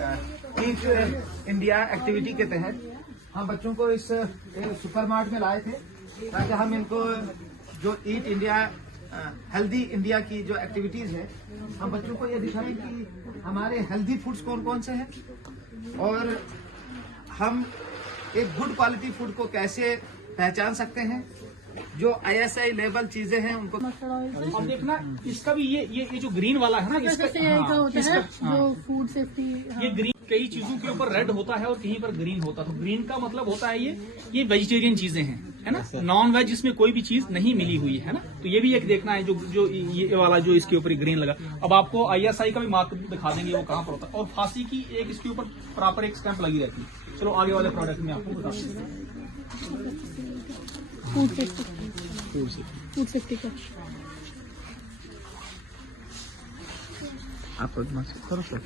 ईट India activity के तहत हम बच्चों को इस सुपरमार्ट में लाए थे ताकि हम इनको जो ईट इंडिया हेल्दी इंडिया की जो एक्टिविटीज है हम बच्चों को ये दिखाएं कि हमारे हेल्दी फूड्स कौन कौन से हैं और हम एक गुड क्वालिटी फूड को कैसे पहचान सकते हैं। जो ISI लेबल चीजें हैं उनको अब देखना इसका भी ये जो ग्रीन वाला है ना इसका होता है जो फूड सेफ्टी। ये ग्रीन कई चीजों के ऊपर रेड होता है और कहीं पर ग्रीन होता है। तो ग्रीन का मतलब होता है ये वेजिटेरियन चीजें हैं, है ना, नॉन वेज जिसमें कोई भी चीज नहीं मिली हुई है ना। तो ये भी एक देखना है जो ये वाला जो इसके ऊपर ग्रीन लगा। अब आपको ISI का भी मार्क दिखा देंगे वो कहाँ पर होता है। और फांसी की एक इसके ऊपर प्रॉपर एक स्टैंप लगी रहती है। चलो आगे वाले प्रोडक्ट में आपको बता देते हैं। फूड सेफ्टी का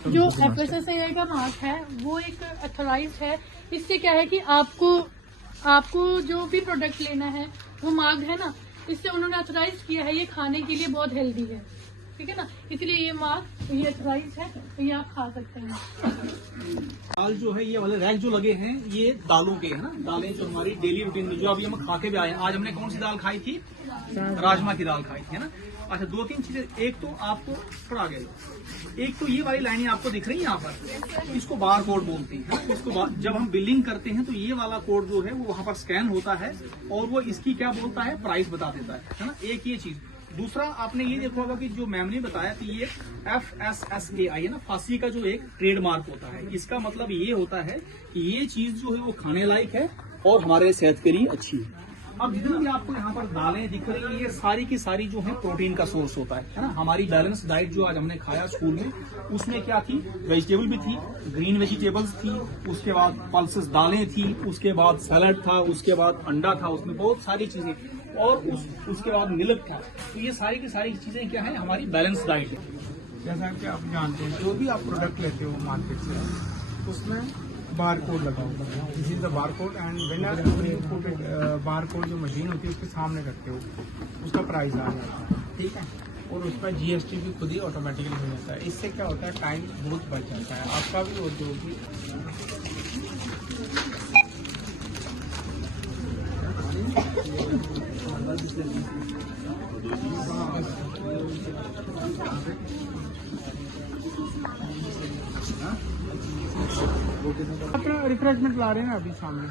जो FSSAI का मार्क है वो एक अथोराइज्ड है। इससे क्या है कि आपको जो भी प्रोडक्ट लेना है वो मार्क है ना, इससे उन्होंने अथोराइज किया है। ये खाने के लिए बहुत हेल्दी है, ठीक है ना, इसलिए ये मार्क ये अथोराइज है, तो ये आप खा सकते हैं। दाल जो है ये वाले रैक जो लगे हैं ये दालों के है ना, दालें जो हमारी डेली रूटीन में जो अभी हम खा के भी आए हैं। आज हमने कौन सी दाल खाई थी? राजमा की दाल खाई थी, है ना। अच्छा, दो तीन चीजें, एक तो आपको थोड़ा आगे, एक तो ये वाली लाइनें आपको दिख रही है यहाँ पर, इसको बार कोड बोलते हैं। इसको जब हम बिलिंग करते हैं तो ये वाला कोड जो है वो वहाँ पर स्कैन होता है और वो इसकी क्या बोलता है, प्राइस बता देता है ना। एक ये चीज। दूसरा आपने ये देखा होगा कि जो मैम ने बताया कि ये FSSAI है ना, फांसी का जो एक ट्रेडमार्क होता है। इसका मतलब ये होता है कि ये चीज जो है वो खाने लायक है और हमारे सेहत के लिए अच्छी है। अब जितनी भी आपको यहाँ पर दालें दिख रही है ये सारी की सारी जो है प्रोटीन का सोर्स होता है ना। हमारी बैलेंस डाइट जो आज हमने खाया स्कूल में उसमें क्या थी, वेजिटेबल भी थी, ग्रीन वेजिटेबल्स थी, उसके बाद पल्सेस दालें थी, उसके बाद सैलड था, उसके बाद अंडा था, उसमें बहुत सारी चीजें, और उसके बाद मिल्क था। तो ये सारी की सारी चीजें क्या है, हमारी बैलेंस डाइट है। जैसा कि आप जानते हैं जो भी आप प्रोडक्ट लेते हो मार्केट से उसमें बार कोड लगा होता है। This is the bar code and when you put it bar code जो मशीन होती है उसके सामने रखते हो उसका प्राइस आ जाता है, ठीक है। और उसका GST भी खुद ही ऑटोमेटिकली हो जाता है। इससे क्या होता है, टाइम बहुत बच जाता है आपका भी और जो भी। अपना रिफ्रेशमेंट ला रहे हैं ना अभी सामने।